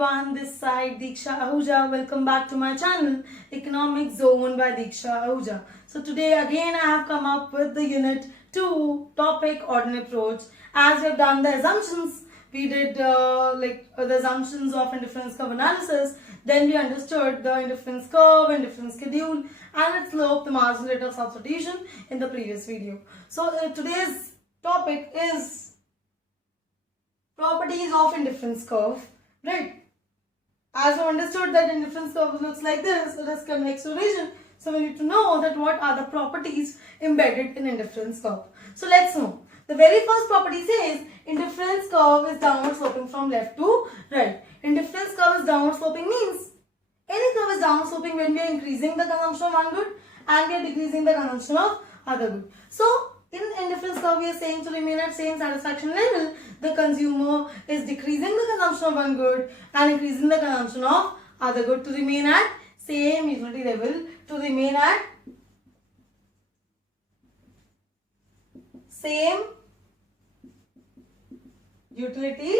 everyone, this side Diksha Ahuja. Welcome back to my channel Economic Zone by Diksha Ahuja. So today again I have come up with the unit 2 topic ordinary approach. As we have done the assumptions, we did the assumptions of indifference curve analysis. Then we understood the indifference curve, indifference schedule and its slope, the marginal rate of substitution in the previous video. So today's topic is properties of indifference curve, right? As we understood that indifference curve looks like this, it is convex to region. So we need to know that what are the properties embedded in indifference curve. So let's know. The very first property says indifference curve is downward sloping from left to right. Indifference curve is downward sloping means any curve is downward sloping when we are increasing the consumption of one good and we are decreasing the consumption of other good. So in indifference curve, we are saying to remain at same satisfaction level, the consumer is decreasing the consumption of one good and increasing the consumption of other good to remain at same utility level, to remain at same utility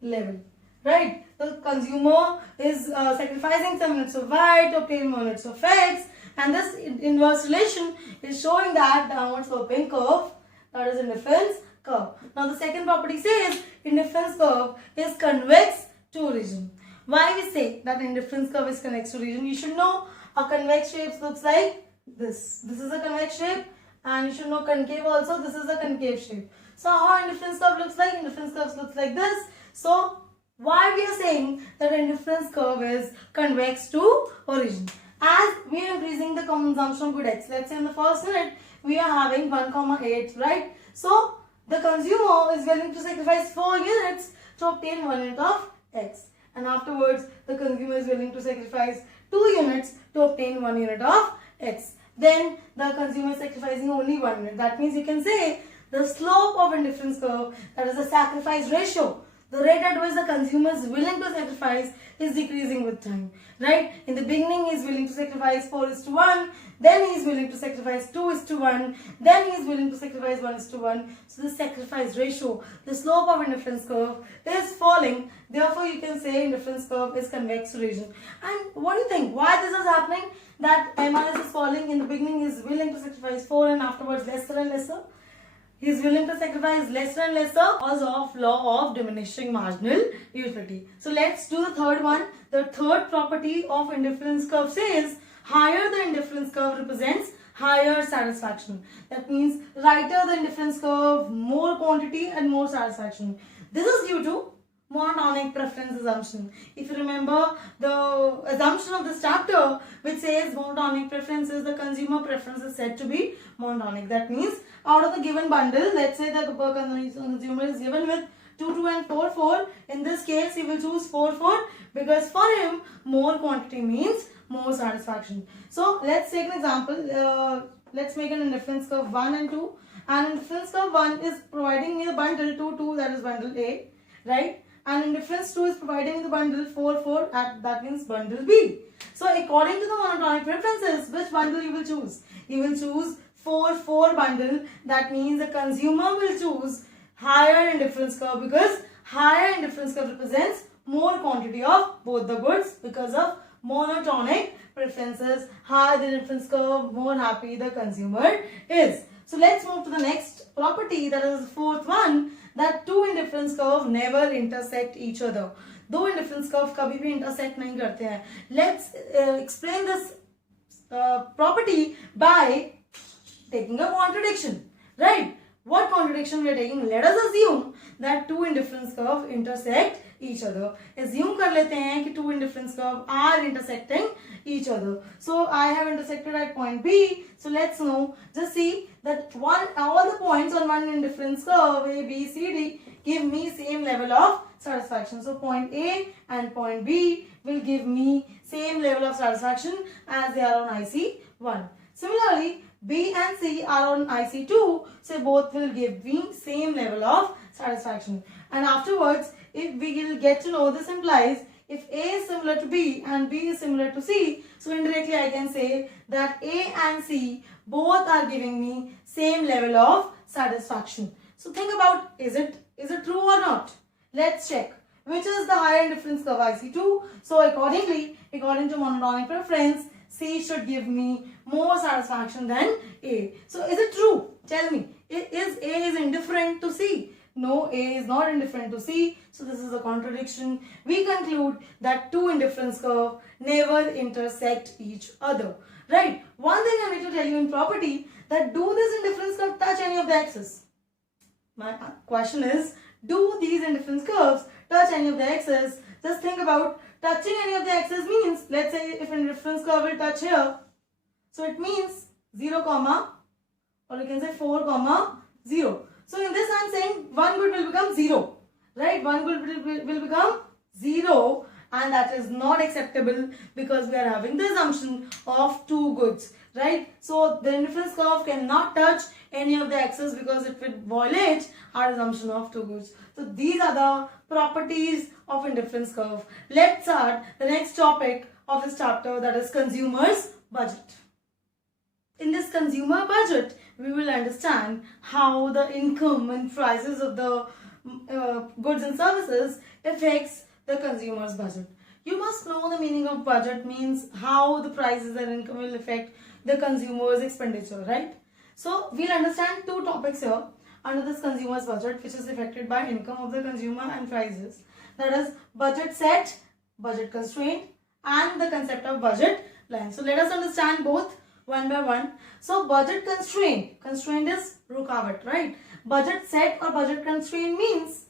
level, right? The consumer is sacrificing some units of y to obtain units of x, and this inverse relation is showing that downward sloping curve, that is indifference curve. Now the second property says indifference curve is convex to origin. Why we say that indifference curve is convex to origin? You should know a convex shape looks like this. This is a convex shape, and you should know concave also. This is a concave shape. So how indifference curve looks like? Indifference curve looks like this. So why we are saying that indifference curve is convex to origin? As we are increasing the consumption of good x, let's say in the first unit we are having 1,8, right? So the consumer is willing to sacrifice 4 units to obtain 1 unit of x, and afterwards the consumer is willing to sacrifice 2 units to obtain 1 unit of x. Then the consumer is sacrificing only 1 unit. That means you can say the slope of indifference curve, that is the sacrifice ratio, the rate at which the consumer is willing to sacrifice, is decreasing with time, right? In the beginning he is willing to sacrifice 4:1, then he is willing to sacrifice 2:1, then he is willing to sacrifice 1:1. So the sacrifice ratio, the slope of indifference curve is falling. Therefore you can say indifference curve is convex to region. And what do you think? Why this is happening? That MRS is falling. In the beginning he is willing to sacrifice 4 and afterwards lesser and lesser. He is willing to sacrifice lesser and lesser because of law of diminishing marginal utility. So let's do the third one. The third property of indifference curve says higher the indifference curve represents higher satisfaction. That means lighter the indifference curve, more quantity and more satisfaction. This is due to monotonic preference assumption. If you remember the assumption of this chapter which says monotonic preference is the consumer preference is said to be monotonic. That means out of the given bundle, let's say the consumer is given with 2, 2 and 4, 4. In this case, he will choose 4, 4 because for him more quantity means more satisfaction. So let's take an example. Let's make an indifference curve 1 and 2. And indifference curve 1 is providing me the bundle 2, 2, that is bundle A, right? And indifference 2 is providing me the bundle 4, 4, that means bundle B. So according to the monotonic preferences, which bundle you will choose? You will choose 4, 4 bundle. That means the consumer will choose higher indifference curve because higher indifference curve represents more quantity of both the goods because of monotonic preferences. Higher the indifference curve, more happy the consumer is. So let's move to the next property, that is the fourth one, that two indifference curve never intersect each other. दो indifference curve कभी भी intersect नहीं करते हैं. Let's explain this property by taking a contradiction, right? What contradiction we are taking? Let us assume that two indifference curve intersect each other. Assume कर लेते हैं कि two indifference curve are intersecting each other. So I have intersected at point B. So let's know. Just see that all the points on one indifference curve A, B, C, D give me same level of satisfaction. So point A and point B will give me same level of satisfaction as they are on IC1. Similarly, B and C are on IC2, so both will give me same level of satisfaction. And afterwards, if we will get to know, this implies if A is similar to B and B is similar to C, so indirectly I can say that A and C both are giving me same level of satisfaction. So think about, is it true or not? Let's check. which is the higher indifference curve? I see 2. So accordingly, according to monotonic preference, C should give me more satisfaction than A. So is it true? Tell me. Is A is indifferent to C? No, A is not indifferent to C. So this is a contradiction. We conclude that two indifference curves never intersect each other. Right? One thing I need to tell you in property, that do this indifference curve touch any of the axes? My question is, do these indifference curves touch any of the axes? Just think about touching any of the axes means, let's say if indifference curve will touch here, so it means 0, or you can say 4, 0. So in this I am saying one good will become 0, right? One good will become 0, and that is not acceptable because we are having the assumption of two goods, right? So the indifference curve cannot touch any of the axes because it will violate our assumption of two goods. So these are the properties of indifference curve. Let's start the next topic of this chapter, that is consumer's budget. In this consumer budget, we will understand how the income and prices of the goods and services affects the consumer's budget. You must know the meaning of budget means how the prices and income will affect the consumer's expenditure, right? So we'll understand two topics here under this consumer's budget, which is affected by income of the consumer and prices. That is budget set, budget constraint, and the concept of budget line. So let us understand both one by one. So budget constraint is rukawat, right? Budget set or budget constraint means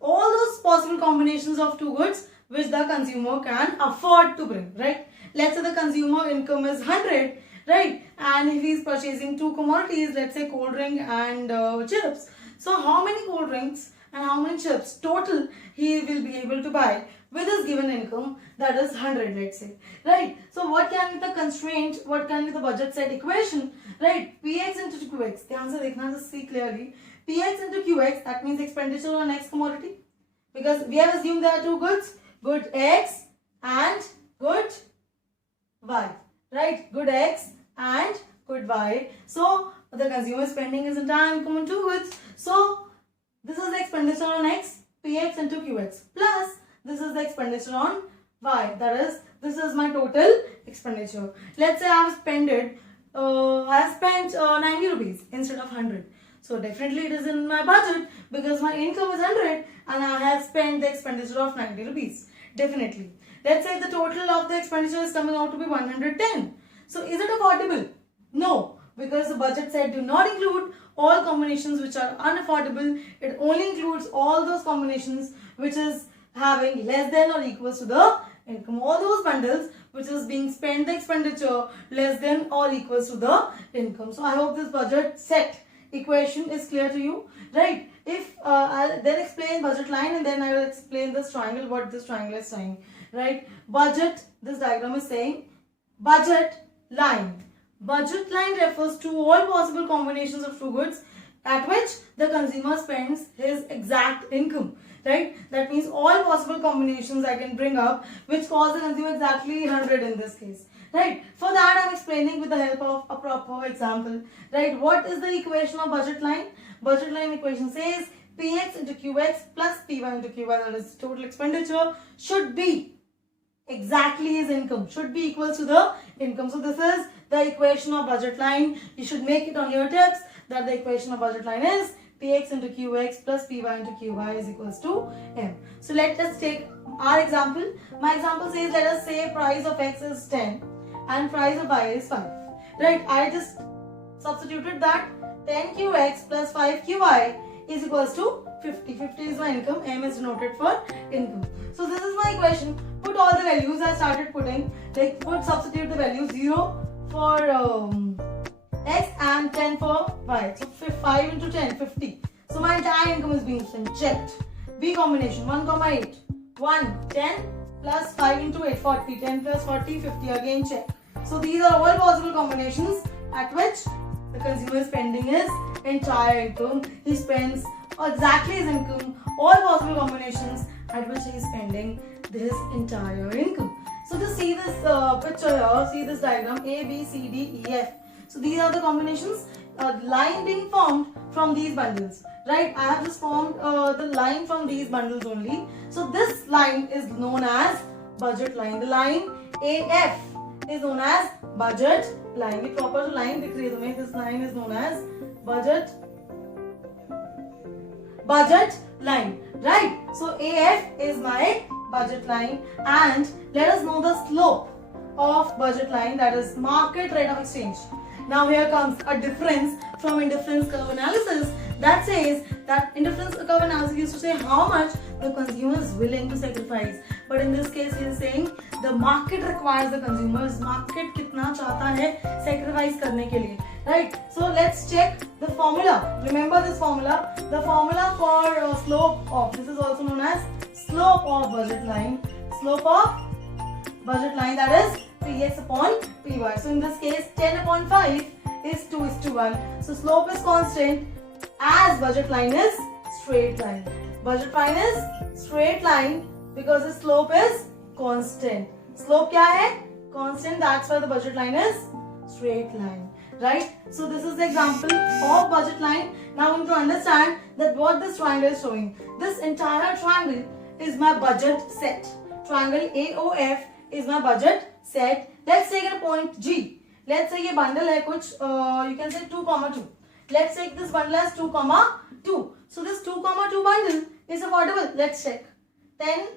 all those possible combinations of two goods which the consumer can afford to bring, right? Let's say the consumer income is 100, right? And if he is purchasing two commodities, let's say cold drink and chips. So how many cold drinks and how many chips total he will be able to buy with his given income, that is 100, let's say, right? So what can be the constraint, what can be the budget set equation, right? Px into Qx, the answer just see clearly. Px into Qx, that means expenditure on X commodity, because we have assumed there are two goods, good X and good Y, right? Good X and good Y. So the consumer spending his entire income on two goods. So this is the expenditure on X, Px into Qx, plus this is the expenditure on Y. That is, this is my total expenditure. Let's say I have spent 90 rupees instead of 100. So definitely it is in my budget because my income is 100 and I have spent the expenditure of 90 rupees. Definitely. Let's say the total of the expenditure is coming out to be 110. So is it affordable? No, because the budget set do not include all combinations which are unaffordable. It only includes all those combinations which is having less than or equals to the income. All those bundles which is being spent the expenditure less than or equals to the income. So I hope this budget set equation is clear to you, right? If I'll then explain budget line and then I will explain this triangle, what this triangle is saying, right? Budget, this diagram is saying budget line. Budget line refers to all possible combinations of two goods at which the consumer spends his exact income, right? That means all possible combinations I can bring up which cost the consumer exactly 100 in this case, right? For that I am explaining with the help of a proper example, right? What is the equation of budget line? Budget line equation says Px into Qx plus Py into Qy, that is total expenditure, should be exactly his income, should be equal to the income. So this is the equation of budget line. You should make it on your tips that the equation of budget line is Px into Qx plus Py into Qy is equals to M. So let us take our example. My example says, let us say price of X is 10 and price of Y is 5. Right? I just substituted that 10Qx plus 5Qy is equals to 50. 50 is my income. M is denoted for income. So this is my equation. Put all the values. I started putting, like substitute the values 0 for X and 10 for Y. So 5 into 10, 50. So my entire income is being checked. B combination 1, 8. 1, 10 plus 5 into 8, 40. 10 plus 40, 50. Again check. So these are all possible combinations at which the consumer is spending his entire income. He spends exactly his income. All possible combinations at which he is spending his entire income. So to see this picture here, see this diagram A, B, C, D, E, F. So these are the combinations, line being formed from these bundles. right? I have just formed the line from these bundles only. So this line is known as budget line. The line AF is known as budget line. The proper line, this line is known as budget line, right? So AF is my budget line, and let us know the slope of budget line, that is market rate of exchange. Now here comes a difference from indifference curve analysis that says that indifference curve analysis used to say how much the consumer is willing to sacrifice, but in this case he is saying the market requires the consumers. Market कितना चाहता है sacrifice करने के लिए, right? So let's check the formula. Remember this formula. The formula for slope of, this is also known as slope of budget line. Slope of budget line, that is Px upon Py. So in this case 10 upon 5 is 2:1. So slope is constant as budget line is straight line. Budget line is straight line because the slope is constant. Slope क्या है? Constant, that's why the budget line is straight line, right? So this is the example of budget line. Now we need to understand that what this triangle is showing. This entire triangle is my budget set. Triangle AOF is my budget set. Let's take a point G. Let's say ये bundle है कुछ, you can say 2,2. Let's take this bundle as 2,2. So this 2,2 bundle is affordable. Let's check. 10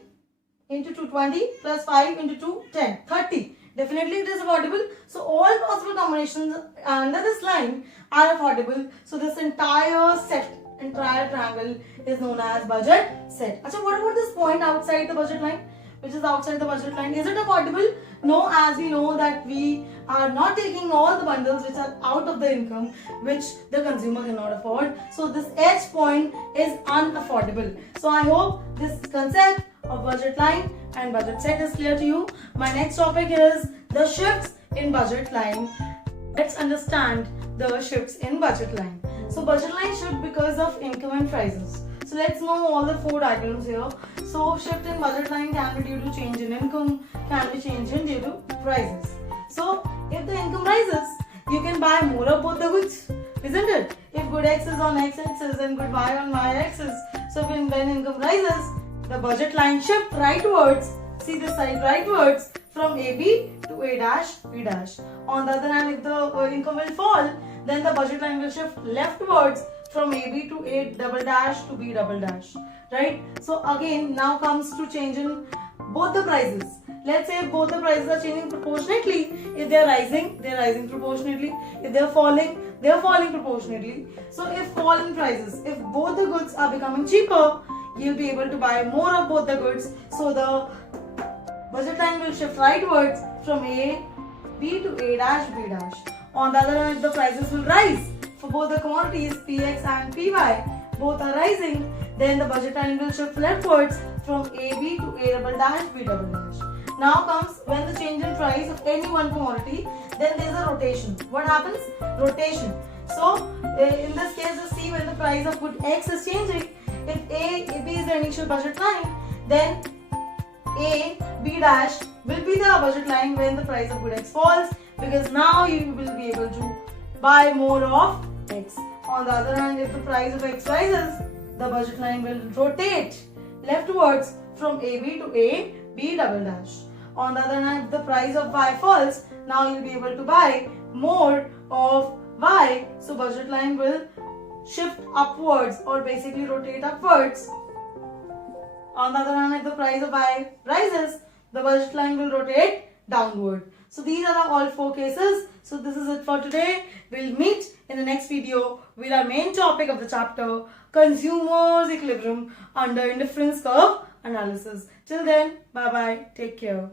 into 220 plus 5 into 2, 10, 30. Definitely it is affordable. So all possible combinations under this line are affordable. So this entire set, entire triangle is known as budget set. Achha, what about this point outside the budget line? Which is outside the budget line. Is it affordable? No, as we know that we are not taking all the bundles which are out of the income, which the consumer cannot afford. So this H point is unaffordable. So I hope this concept of budget line and budget set is clear to you. My next topic is the shifts in budget line. Let's understand the shifts in budget line. So budget line shift because of income and prices. So let's know all the 4 diagrams here. So shift in budget line can be due to change in income, can be change in due to prices. So if the income rises, you can buy more of both the goods, isn't it? If good X is on X axis and good Y on Y axis. So when income rises, the budget line shift rightwards, see this side rightwards from AB to A dash B dash. On the other hand, if the income will fall, then the budget line will shift leftwards from AB to A double dash to B double dash, right? So again, now comes to change in both the prices. Let's say both the prices are changing proportionately. If they are rising proportionately. If they are falling proportionately. So if fall in prices, if both the goods are becoming cheaper, you'll be able to buy more of both the goods. So the budget line will shift rightwards from A, B to A dash, B dash. On the other hand, if the prices will rise for both the commodities Px and Py, both are rising, then the budget line will shift leftwards from AB to A double dash, B double dash. Now comes when the change in price of any one commodity, then there is a rotation. What happens? Rotation. So in this case, you see when the price of good X is changing, if AB is the initial budget line, then A, B dash will be the budget line when the price of good X falls, because now you will be able to buy more of X. On the other hand, if the price of X rises, the budget line will rotate leftwards from AB to A, B double dash. On the other hand, if the price of Y falls, now you will be able to buy more of Y. So budget line will shift upwards or basically rotate upwards. On the other hand, if the price of Y rises, the budget line will rotate downward. So these are the all 4 cases. So this is it for today. We'll meet in the next video with our main topic of the chapter, Consumer's Equilibrium under Indifference Curve Analysis. Till then, bye bye. Take care.